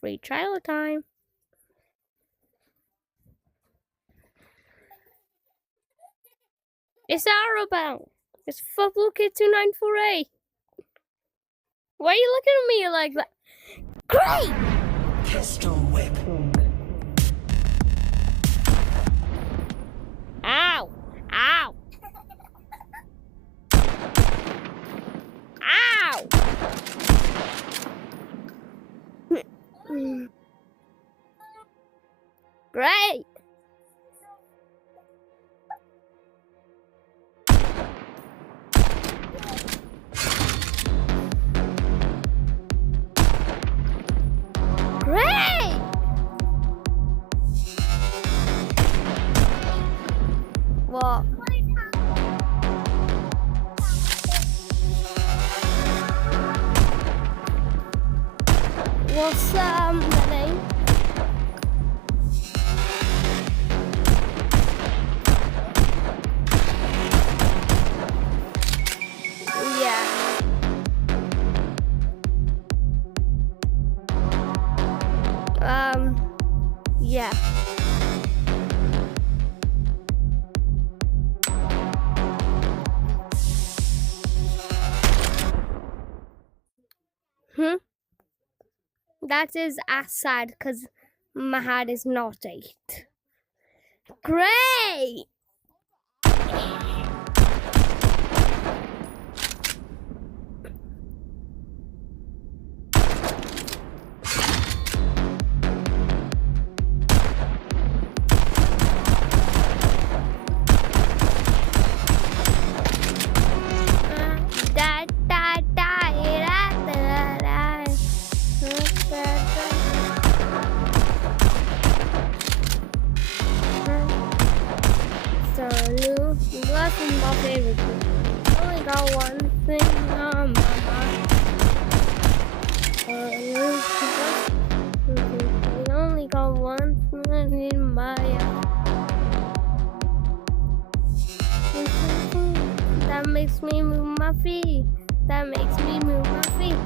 Free trial time. It's Arrowbound. It's Football Kid 2948. Why are you looking at me like that? Great! Pistol whip. Ow! Ow! Ow! Great! Great! What? What's the name? Yeah. Yeah. That is sad because my heart is not 8. Great! That's my favorite thing. Only got one thing on my mind. I only got one thing in my eye. That makes me move my feet. That makes me move my feet.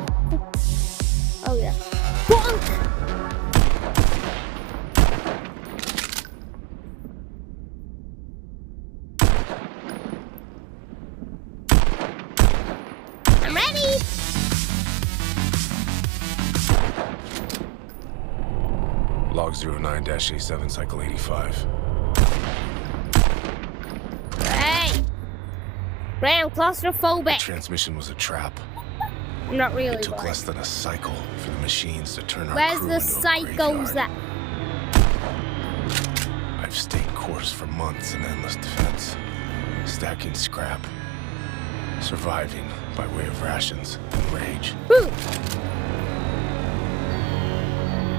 Oh yeah. Bonk! I'm ready! Log 09-A7, cycle 85. Hey! Ray, I'm claustrophobic. Transmission was a trap. Not really. It took less than a cycle for the machines to turn our Where's crew the into a psychos graveyard. at? I've stayed course for months in endless defense, stacking scrap, surviving by way of rations and rage. Woo!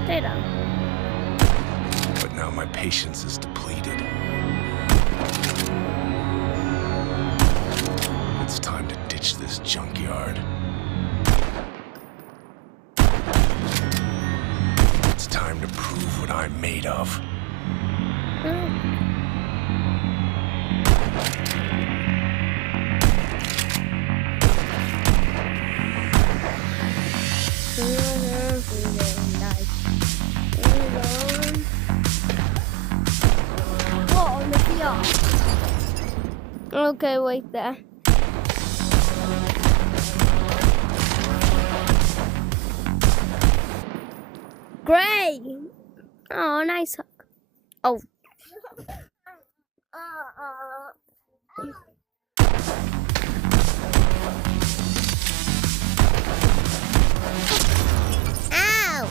Data. But now my patience is depleted. It's time to ditch this junkyard. It's time to prove what I'm made of. Okay, wait there. Great! Oh, nice hook. Oh. Ow!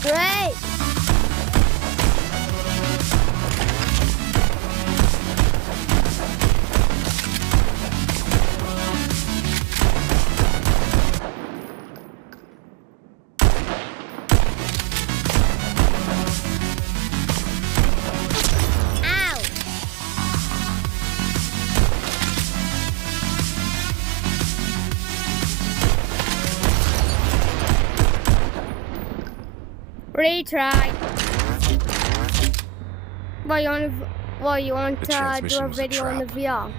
Great! Ow! Retry. Well, you want The to do transmission a was a video on the trap. VR?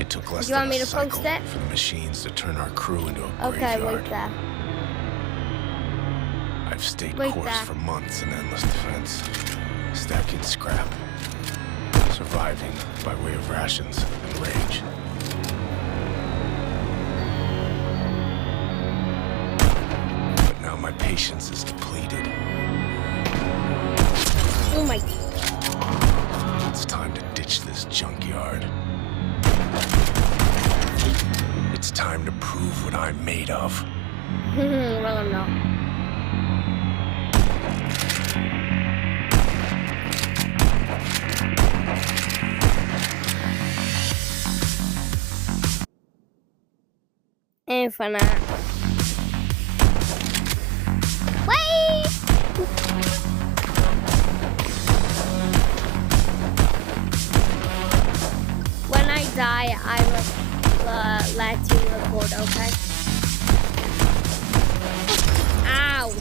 It took less You want than me a to post cycle it? for the machines to turn our crew into a Okay, graveyard. wait there. I've stayed Wait course there. for months in endless defense, stacking scrap, surviving by way of rations and rage. But now my patience is depleted. Oh my. It's time to ditch this junkyard. It's time to prove what I'm made of. Well, I'm not. Infinite. Wait! When I die, I will let you record, okay? Ow!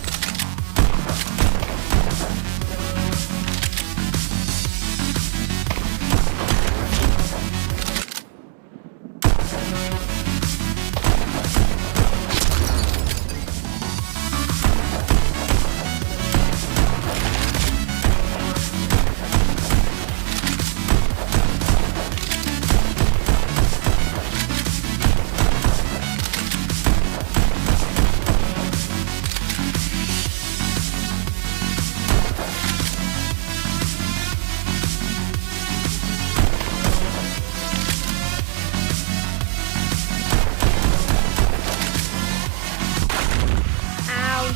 Ow.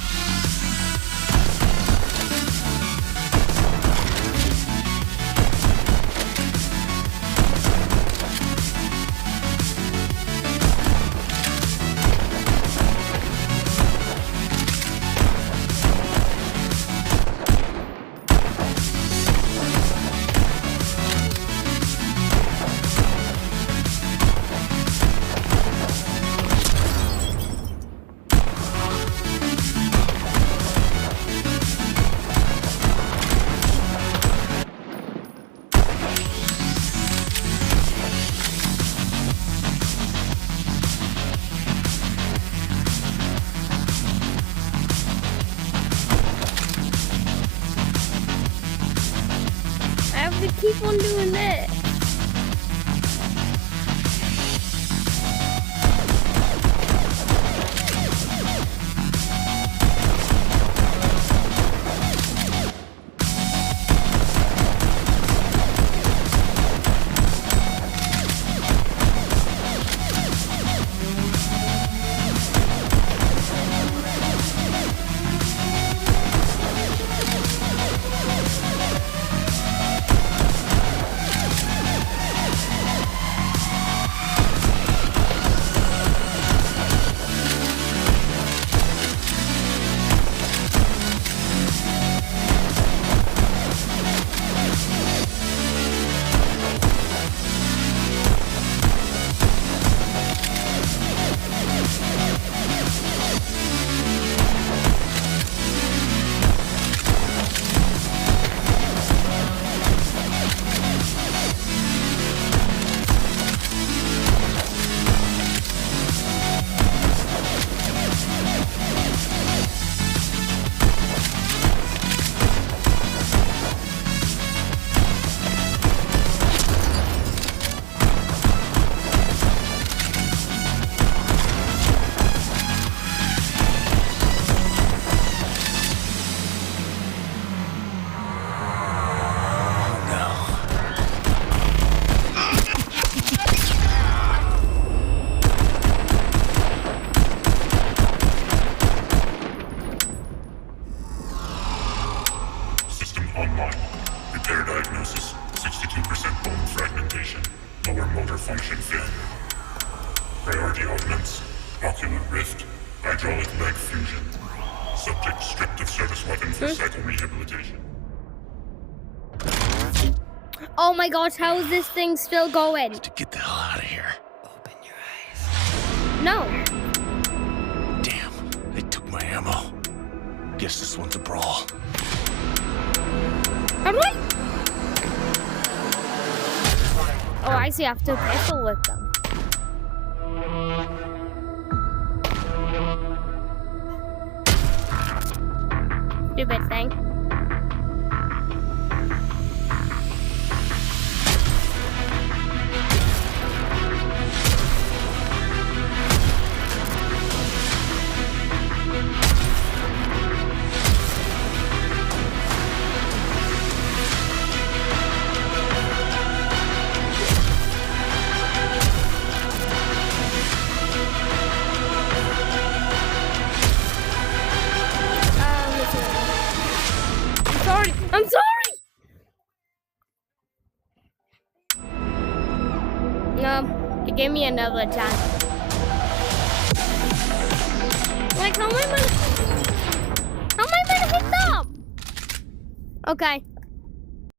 I have to keep on doing this. Online. Repair diagnosis, 62% bone fragmentation. Lower motor function failure. Priority augments, ocular rift, hydraulic leg fusion. Subject stripped of service weapon for cycle rehabilitation. Oh my gosh, how is this thing still going? To get the hell out of here. Open your eyes. No. Damn, they took my ammo. Guess this one's a brawl. How do I? Oh, I see. I have to pistol with them. Stupid thing. I'm sorry! It gave me another chance. Like, how am I gonna hit them? Okay.